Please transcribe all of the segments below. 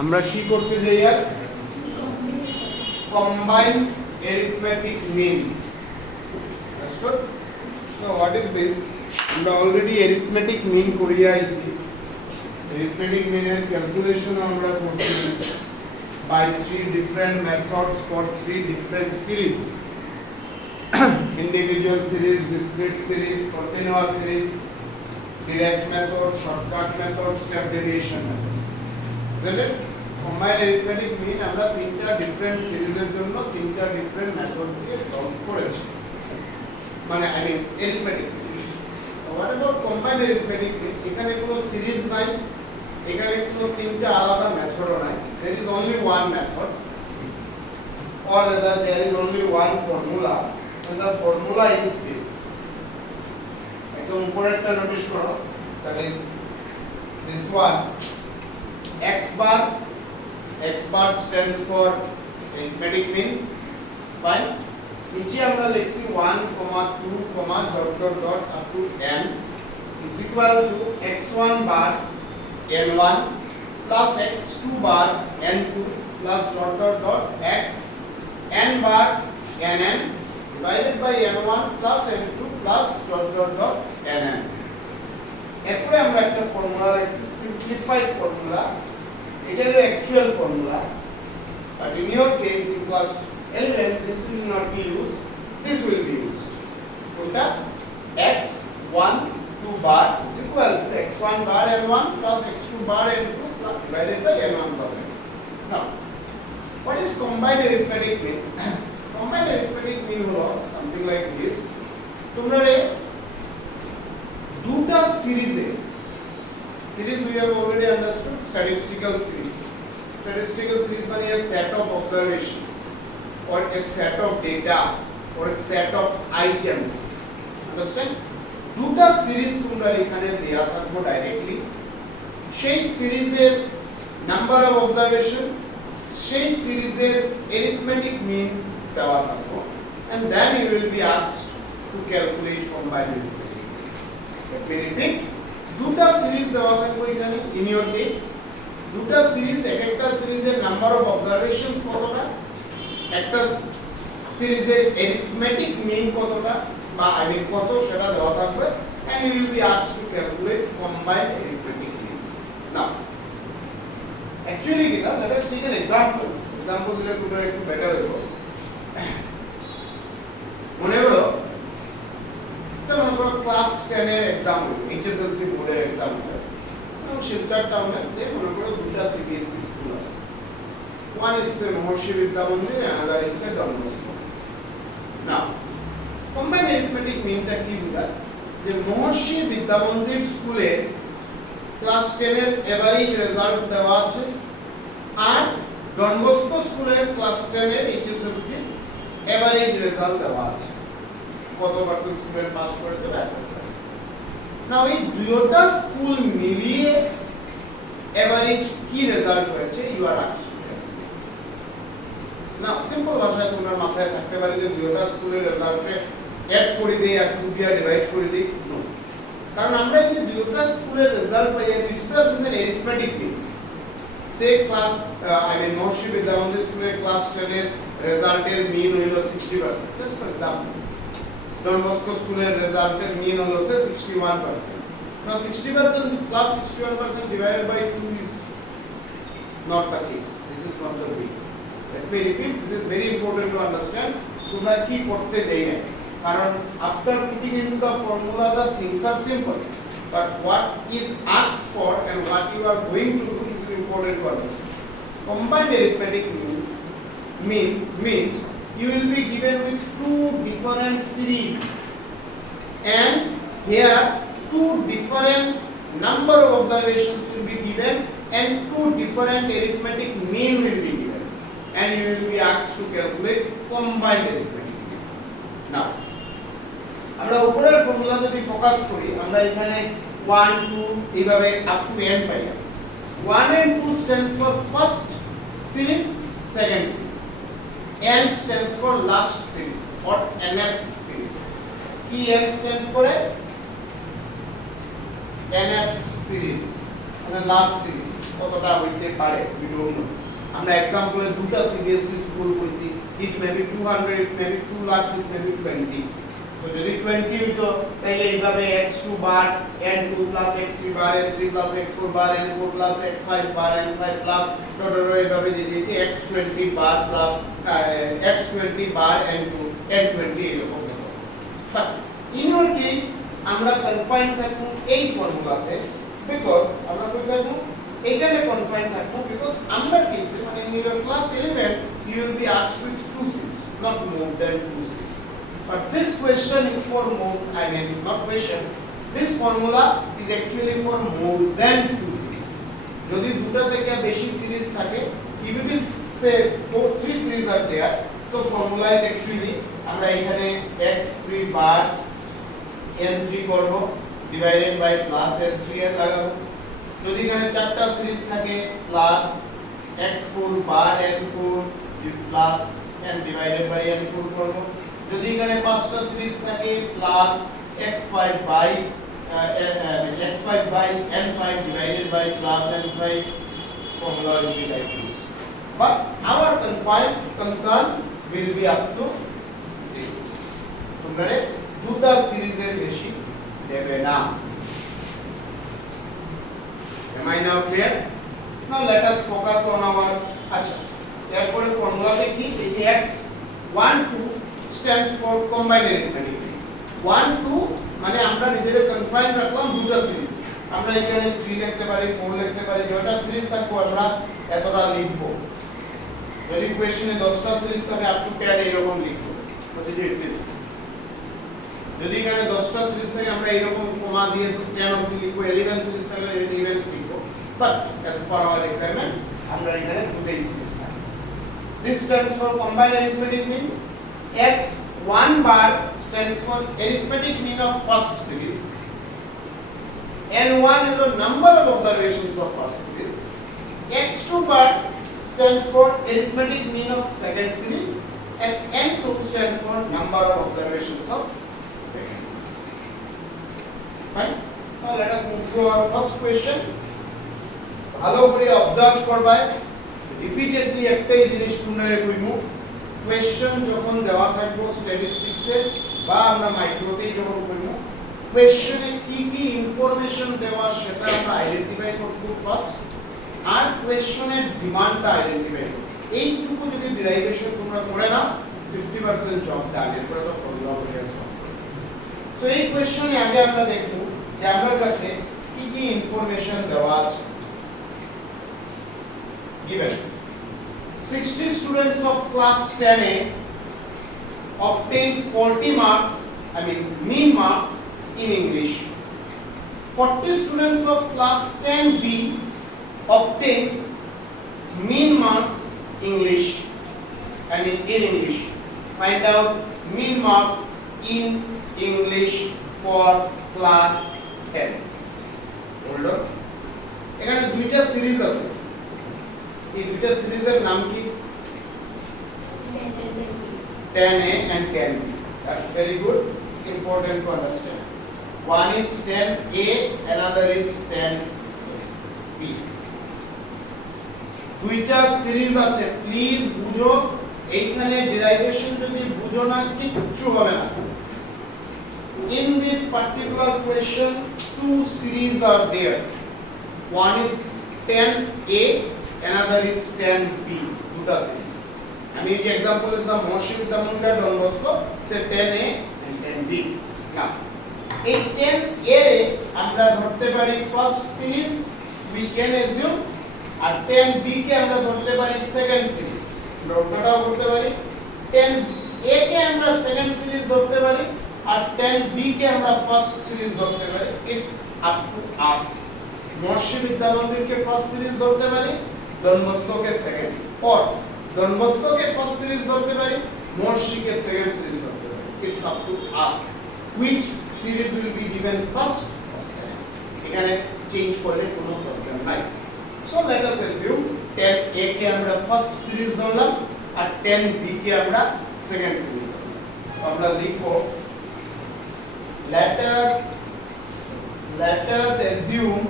আমরা কি করতে যাই আর combine arithmetic mean. Understood? So what is this? আমরা already arithmetic mean করিয়া আইছি। arithmetic mean এর calculation আমরা করছি by three different methods for three different series. Individual series, discrete series, continuous series, direct method, shortcut method, step deviation method. Isn't it? Combined arithmetic mean আমরা তিনটা ডিফারেন্ট সিরিজের জন্য তিনটা ডিফারেন্ট মেথড দিয়ে সলভ করেছি মানে I mean arithmetic what about combined arithmetic mean এখানে কোনো সিরিজ নাই এখানে কোনো তিনটা আলাদা মেথডও নাই there is only one method or rather there is only one formula and the formula is this একদম উপরেরটা নোটিস করো that is this one x bar stands for arithmetic mean fine নিচে আমরা লিখছি 1 2 dot up to n is equal to x1 bar n1 plus x2 bar n2 plus dot x n bar nn divided by n1 plus n2 plus dot nn এরপরে আমরা একটা ফর্মুলা লিখছি simplified formula it is the actual formula but in your case in class 11 this will not be used this will be used কোনটা x1 2 bar is equal to x1 bar n1 plus x2 bar n2 divided by n1 plus n2 now what is combined arithmetic mean combined arithmetic mean হলো something like this তোমরা দুটা সিরিজে series we have already understood statistical series means a set of observations or a set of data or a set of items understand দুটা সিরিজ তোমরা এখানে দেয়া থাকবে ডাইরেক্টলি সেই সিরিজের নাম্বার অফ অবজারভেশন সেই সিরিজের arithmetic mean দেওয়া থাকবে and then you will be asked to calculate combined arithmetic let me repeat দুটা সিরিজ দেওয়া থাকবে এখানে ইন ইওর কেস দুটা সিরিজ একটা সিরিজের নাম্বার অফ অবজারভেশনস কতটা একটা সিরিজের arithmetic mean কতটা বা আই মিন কত সেটা দেওয়া থাকবে and you will be asked to calculate combined arithmetic mean now actually কি না let us take an example দিলে তোমরা একটু বেটার হবে মনে করো মনে করো ক্লাস 10 এর एग्जाम এইচএসএলসি বোর্ডের एग्जाम এবং শিলচর টাউনে সে মনে করো দুটো সিবিএসই স্কুল আছে one is Maharshi Vidya Mandir and other is Don Bosco now combined arithmetic mean টা কি বুঝা যে মহর্ষি বিদ্যা মন্দির স্কুলে ক্লাস 10 এর এভারেজ রেজাল্ট দেওয়া আছে আর ডন বস্কো স্কুলের ক্লাস 10 এর এইচএসএলসি এভারেজ রেজাল্ট দেওয়া আছে কত পার্সেন্ট স্টুডেন্ট পাস করেছে বা এটসেট্রা নাও এই দুইটা স্কুল মিলিয়ে এভারেজ কি রেজাল্ট হয়েছে ইউ আর আস্কড না সিম্পল ভাষায় তোমার মাথায় থাকতে পারে যে দুইটা স্কুলের রেজাল্টে অ্যাড করে দেই আর 2 দিয়ে ডিভাইড করে দেই নো কারণ আমরা এই দুইটা স্কুলের রেজাল্ট পাই itself is an arithmetic mean সে class I mean Maharshi Vidya Mandir স্কুলের ক্লাস 10 এর রেজাল্টের মিন হলো 60% just for example Don Bosco স্কুলের রেজাল্টের মিন হলো 61% now 60% plus 61% divided by 2 is not the case this is not the way let me repeat this is very important to understand তোমরা কি করতে যাই না কারণ after putting into the formula the things are simple but what is asked for and what you are going to do is important to understand combined arithmetic means you will be given with two different series and here two different number of observations will be given and two different arithmetic mean will be given and you will be asked to calculate combined arithmetic mean now আমরা উপরের ফর্মুলা যদি ফোকাস করি আমরা এখানে 1 2 এইভাবে up to n pi 1 and 2 stands for first series second series n stands for last series or nth series কি n stands for nth series and last series কতটা হইতে পারে we don't know আমরা एग्जांपल দুটো সিবিএসসি স্কুল কইছি it may be 200 it may be 2 lakhs it may be 20 তো যদি 20 হইতো তাহলে এইভাবে x2 বার n2 x3 বার n3 x4 বার n4 x5 বার n5 ডট এইভাবে যদি x20 বার x20 বার n2 n20 এরকম হতো বাট ইন ইওর কেস আমরা কনফাইন থাকবো এই ফর্মুলাতে বিকজ আমরা কই থাকবো এখানে কনফাইন থাকবো বিকজ আমরা কেসে মানে in your class 11 you will be asked with two series not more than two series but this question is for more I mean not question this formula is actually for more than two series যদি দুটো থেকে বেশি সিরিজ থাকে if it is say three series are there so formula is actually আমরা এখানে x3 বার n3 করব divided by plus n3 এর লাগাবো যদি এখানে চারটা সিরিজ থাকে প্লাস x4 বার n4 plus n divided by n4 করব যদি এখানে পাঁচটা সিরিজ থাকে plus x5 by x5 by n5 divided by plus n5 formula will be like this but our concern will be up to this তোমরা দুটো সিরিজের বেশি দেবে না am I now clear now let us focus on our acha therefore formula দেখি এই যে x12 stands for combined arithmetic 12 মানে আমরা নিজেরে কনফাইন রাখলাম দুটো সিরিজ আমরা এখানে 3 লিখতে পারি 4 লিখতে পারি যেটা সিরিজ থাকবো আমরা এতটা লিখব যদি কোশ্চেনে 10টা সিরিজ থাকে আপ টু 10 এরকম লিখব যদি এখানে 10টা সিরিজ থাকে আমরা এরকম কমা দিয়ে 10 অবধি লিখব 11 সিরিজ থাকলে 11 লিখব but as per our requirement আমরা এখানে দুটোই সিরিজ থাকে this stands for combined arithmetic mean x1 bar stands for arithmetic mean of first series n1 is the number of observations of first series x2 bar stands for arithmetic mean of second series and n2 stands for number of observations of second series fine now let us move to our first question ভালো করে অবজার্ভ করবা রিপিটেডলি একটাই জিনিস তোমরা কইমু কোশ্চেন যখন দেওয়া থাকবো স্ট্যাটিস্টিক্সে বা আমরা মাইক্রোতে যখন কইমু কোশ্চেনে কি কি ইনফরমেশন দেওয়া সেটা আমরা আইডেন্টিফাই করব ফার্স্ট আর কোশ্চেনের ডিমান্ডটা আইডেন্টিফাই করব এইটুকু যদি ডেরিভেশন তোমরা করে নাও 50% জব ডান এরপরে তো ফর্মুলা বসে আছে সো এই কোশ্চেনে আগে আমরা দেখব যে আমার কাছে কি কি ইনফরমেশন দেওয়া আছে given 60 students of class 10A obtained 40 marks mean marks in English 40 students of class 10B obtained mean marks in English find out mean marks in English for class 10 hold on এখানে দুইটা সিরিজ আছে এই দুইটা সিরিজের নাম কি 10A and 10B that's very good important to understand one is 10A another is 10B দুইটা সিরিজ আছে প্লিজ বুঝো এইখানে ডেরিভেশন যদি বুঝো না কিচ্ছু হবে না in this particular question two series are there one is 10A another is 10B দুটা সিরিজ আমি এই example is the Moshi Vidyamandira Don Bosco say 10A and 10B now এই 10A আমরা ধরতে পারি first series we can assume আর 10B কে আমরা ধরতে পারি সেকেন্ড সিরিজ আমরা ওটাও করতে পারি 10A কে আমরা সেকেন্ড সিরিজ ধরতে পারি আর 10B কে আমরা ফার্স্ট সিরিজ ধরতে পারি it's up to us Moshi Vidyamandir के फर्स्ट सीरीज ধরতে পারি ডন বস্কো के सेकंड और ডন বস্কো के फर्स्ट सीरीज ধরতে পারি Moshi के सेकंड सीरीज ধরতে পারি it's up to us which series will be given first or second এখানে চেঞ্জ করলে কোনো প্রবলেম নাই so let us assume 10A কে আমরা ফার্স্ট সিরিজ ধরলাম আর 10B কে আমরা সেকেন্ড সিরিজ ধরলাম তো আমরা লিখব let us assume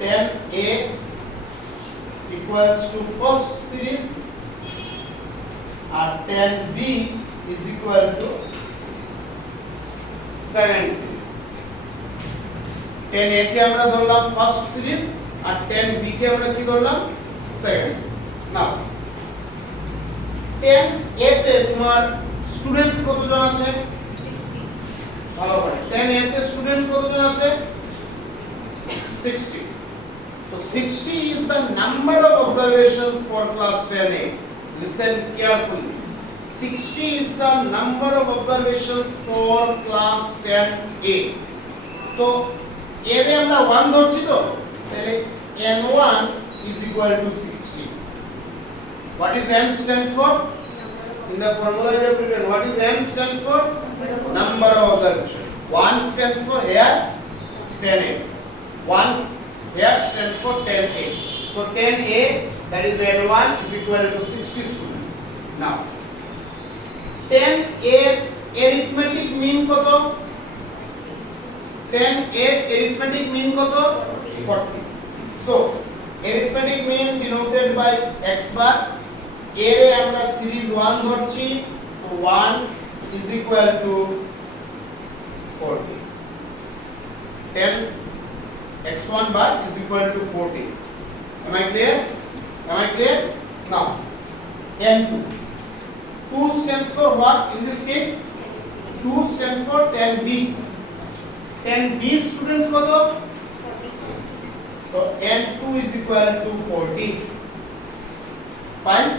10A equals to first series and 10B is equal to second series. 10A কে আমরা ধরলাম ফার্স্ট সিরিজ আর 10B কে আমরা কি ধরলাম সেকেন্ড সিরিজ। নাও 10A তে তোমার স্টুডেন্টস কতজন আছে? 60 ভালো করে 10A তে স্টুডেন্টস কতজন আছে? 60. So 60 is the number of observations for class 10A. Listen carefully. 60 is the number of observations for class 10A. তো এর আমরা 1 ধরছি তো তাহলে n1 is equal to 60. What is n stands for? In the formula you have written what is n stands for? Number of observations. 1 stands for here 10A. 1 here stands for 10A. So 10A, that is n1 is equal to 60 students. Now 10A arithmetic mean কত? 10A arithmetic mean কত? 40. So arithmetic mean denoted by x bar. A রে আমরা সিরিজ 1 ধরছি, তো 1 is equal to 40. 10 x1 bar is equal to 40. Am I clear? Am I clear? Now n2. 2 stands for what in this case? 2 stands for 10B. 10B students কত? So n2 is equal to 40. Fine.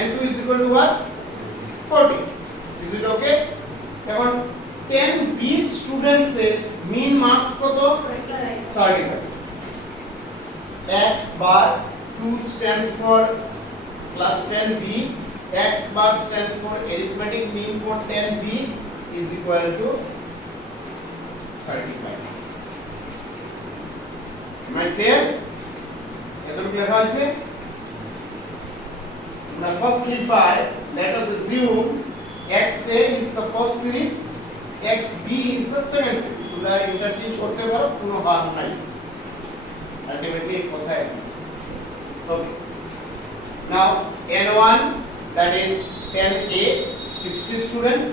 n2 is equal to what? 40. Is it okay? এখন 10B students এর mean marks কত? 35. X bar 2 stands for class 10B. X bar stands for arithmetic mean for 10B is equal to 35. Am I clear? এত ক্লিয়ার হয়েছে? Now firstly by let us assume XA is the first series, XB is the second series. তোমরা ইন্টারচেঞ্জ করতে পারো, কোনো হার নাই। আলটিমেটলি কোথায়? Okay. Now N1 that is 10A 60 students,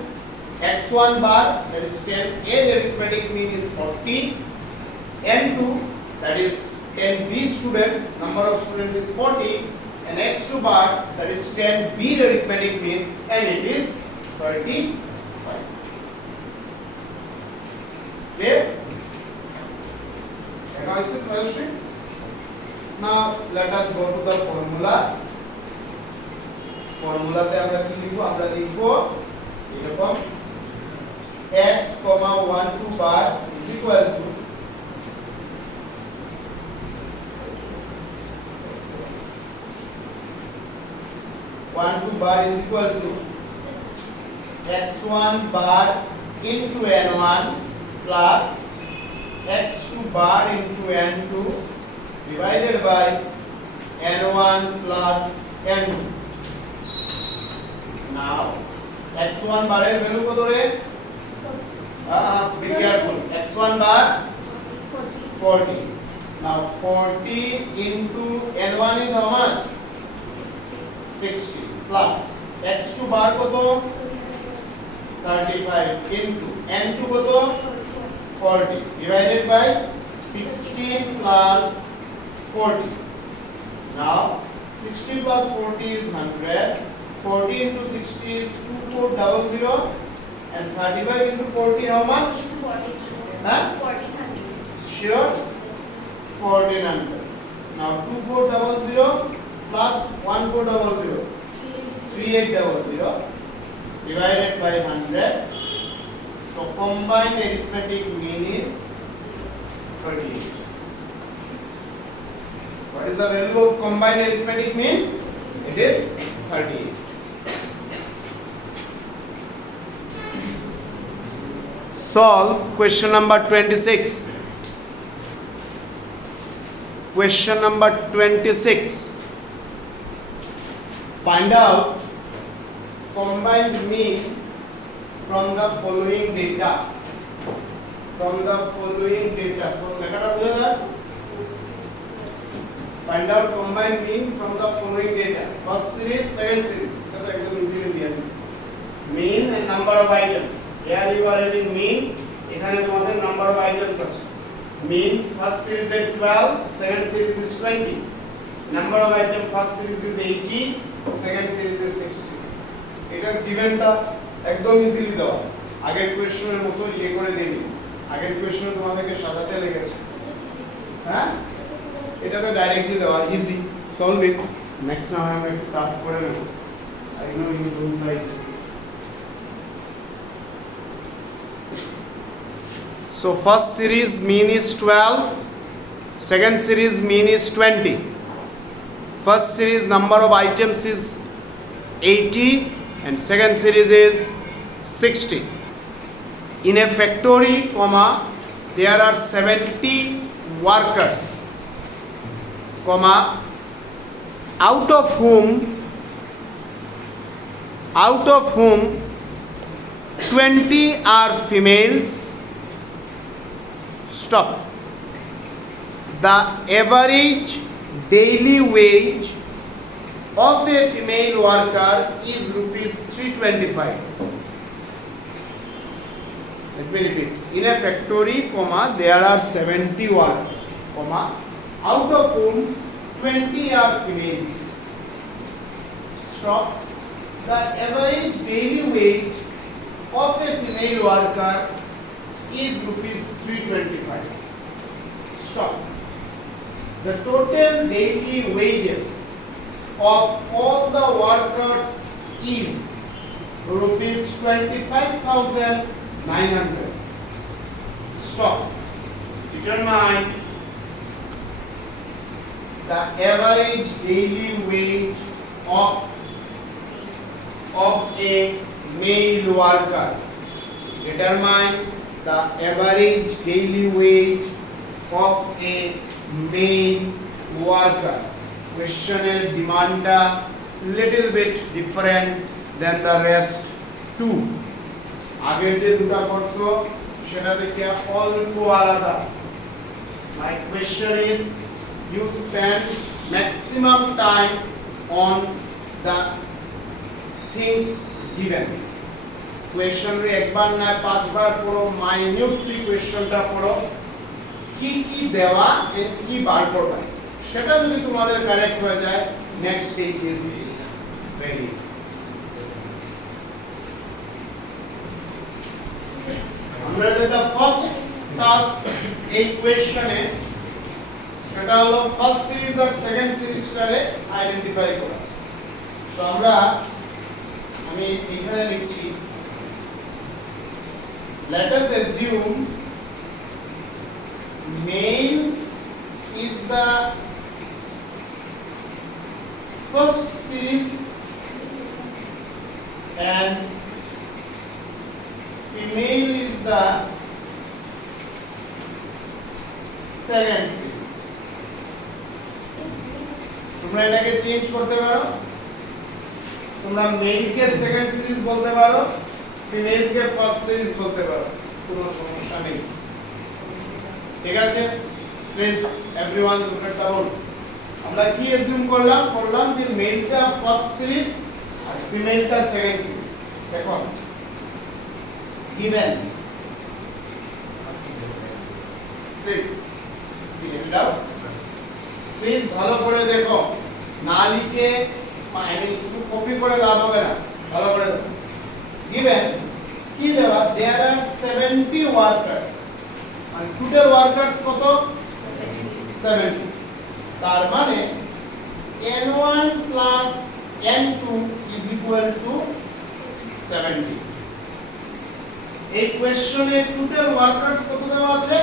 X1 bar that is 10A the arithmetic mean is 40, N2 that is 10B students number of students is 40 and X2 bar that is 10B the arithmetic mean and it is 35. Clear? Now is it question? Now let us go to the formula. ফর্মুলাতে আমরা কি লিখব? আমরা লিখব এরকম x, 1 2 bar is equal to one two bar is equal to x1 bar into n1 plus x2 bar into n2 divided by n1 plus n2. Now x1 bar এর ভ্যালু কত রে? Be careful. x1 bar 40. Now 40 into n1 is how much? 60 plus x2 bar কত? 35 into n2 কত? 40 divided by 60 plus 40. Now 60 plus 40 is 100. 40 into 60 is 2400 and 35 into 40 how much? 42. Huh? 1400. Sure? 1400. Now 2400 plus 1400 3800 divided by 100. So combined arithmetic mean is 38. What is the value of combined arithmetic mean? It is 38. Solve question number 26. Question number 26. Find out combined mean from the following data. From the following data. তো লেখাটা বুঝা যায়? Find out combined mean from the following data. First series, second series. That's actually easily clear. Mean and number of items. Here you are having mean. এখানে তোমাদের number of items আছে. Mean first series is 12, second series is 20. Number of item first series is 80, second series is 60. এটা givenটা একদম ইজিলি দেওয়া। আগের কোশ্চেনের মতো ইয়ে করে দেনি। আগের কোশ্চেনে তোমাদেরকে সাজাতে লেগেছে। হ্যাঁ? এটা তো ডাইরেক্টলি দেওয়া ইজি সলভ ইট নেক্সট না আমরা একটু টাফ করে নেব I know you don't like this so first series mean is 12 second series mean is 20 first series number of items is 80 and second series is 60 in a factory comma there are 70 workers comma out of whom 20 are females. Stop. The average daily wage of a female worker is rupees 325. Let me repeat. In a factory, comma, there are 70 workers, comma, out of whom 20 are females. Stop. The average daily wage of a female worker is rupees 325. Stop. The total daily wages of all the workers is rupees 25,900. Stop. Determine the average daily wage of a male worker. Determine the average daily wage of a male worker. Questionnaire demand a little bit different than the rest two. আগের যে দুটো করছো সেটা থেকে অল্প আলাদা. My question is you spend maximum time on the things given. Question রে একবার না পাঁচবার পড়ো মাইনিউটলি কোশ্চেনটা পড়ো কি কি দেওয়া এর কি বার করবে সেটা যদি তোমাদের কারেক্ট হয়ে যায় next stage is very easy আমরা যেটা ফার্স্ট টাস্ক এই কোশ্চেনে সেটা হলো ফার্স্ট সিরিজ আর সেকেন্ড সিরিজটারে আইডেন্টিফাই করা তো আমি এখানে লিখছি let us assume male is the first series and female is the second series. তোমরা এটাকে চেঞ্জ করতে পারো তোমরা মেল কে সেকেন্ড সিরিজ বলতে পারো ফিমেল কে ফার্স্ট সিরিজ বলতে পারো কোনো সমস্যা নেই ঠিক আছে please everyone look at the roll আমরা কি অ্যাজিউম করলাম যে মেলটা ফার্স্ট সিরিজ আর ফিমেলটা সেকেন্ড সিরিজ দেখো given প্লিজ লিখে দাও প্লিজ ভালো করে দেখো না লিখে আমি শুধু কপি করে লাভ হবে না ভালো করে দেখো given কি দেওয়া there are 70 workers আর টোটাল ওয়ার্কারস কত 70 তার মানে n1 plus n2 is equal to 70 এই কোশ্চেনে টোটাল ওয়ার্কারস কত দেওয়া আছে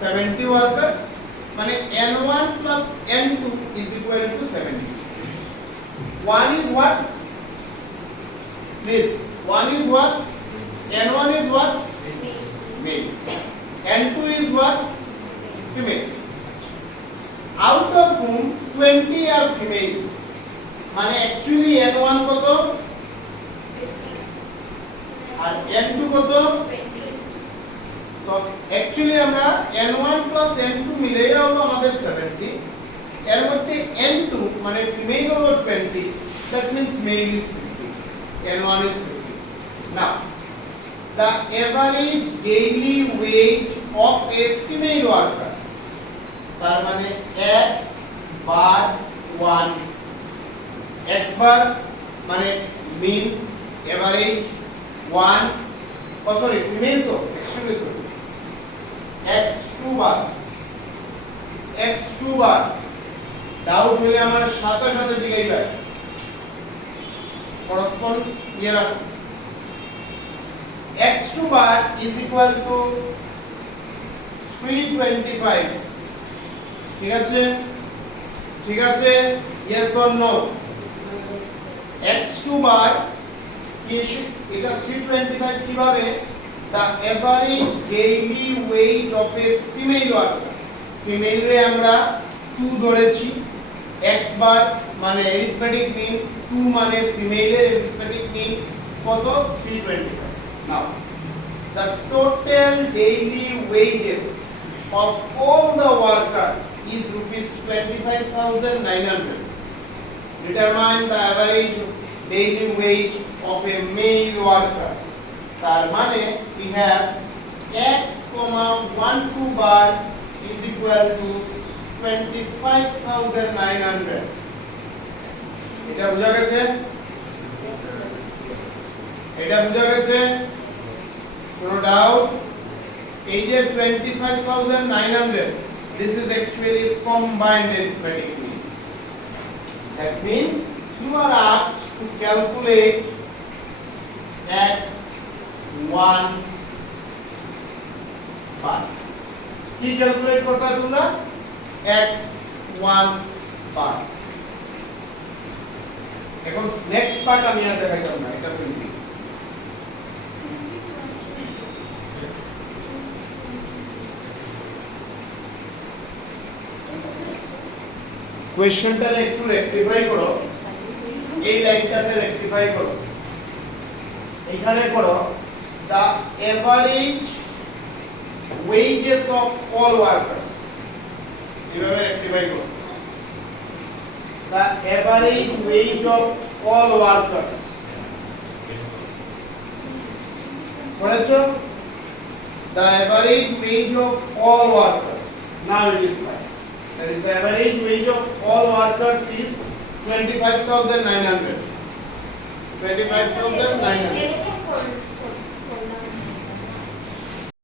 70 ওয়ার্কারস মানে n1 plus n2 is equal to 70 one is what please one is what n1 is what male n2 is what female out of whom 20 are females মানে actually n1 কত আর n2 কত তো actually আমরা n1 plus n2 মিলেই হলো আমাদের 70 এর মধ্যে N2 মানে ফিমেল হলো 20, that means male is 50, N1 is 50. Now the average daily wage of a female worker, তার মানে x bar 1, x bar মানে mean, average 1, oh sorry female তো extremely sorry, x2 bar doubt হলে আমরা সাথে সাথে জিজ্ঞাসা করি করসপন্ড নিয়ে রাখুন। x2 bar is equal to 325, ঠিক আছে yes or no? x2 bar এটা 325 কিভাবে? the average daily wage of a female worker, female রে আমরা 2 ধরেছি, x bar মানে arithmetic mean, 2 মানে ফিমেলের arithmetic mean কত? 325. Now the total daily wages of all the worker is rupees 25,900. Determine the average daily wage of a male worker. তার মানে we have x, 12 bar is equal to 25,900. এটা বোঝা গেছে? এটা বোঝা গেছে? কোনো ডাউট? এই যে 25,900, this is actually combined arithmetic mean. That means you are asked to calculate x1 bar. কি ক্যালকুলেট করতে হবে তোমরা? x1 bar. এখন নেক্সট পার্ট আমি আর দেখাইতাম না, এটা তো ইজি। কোশ্চেনটা একটু রেকটিফাই করো, এই লাইনটাতে রেকটিফাই করো, এখানে করো the average wages of all workers, এভাবে রেকটিফাই করো the average wage of all workers, পড়েছো? the average wage of all workers, now it is fine. That is the average wage of all workers is 25,900. 25,900.